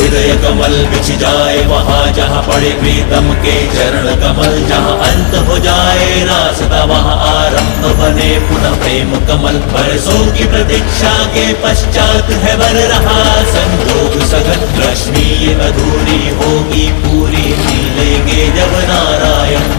हृदय कमल बिछ जाए वहाँ जहाँ पड़े प्रीतम के चरण कमल, जहाँ अंत हो जाए रास्ता वहाँ आरंभ बने पुनः प्रेम कमल। बरसों की प्रतीक्षा के पश्चात है बर रहा संजोग सघन, रश्मि ये अधूरी होगी पूरी, मिलेंगे जब नारायण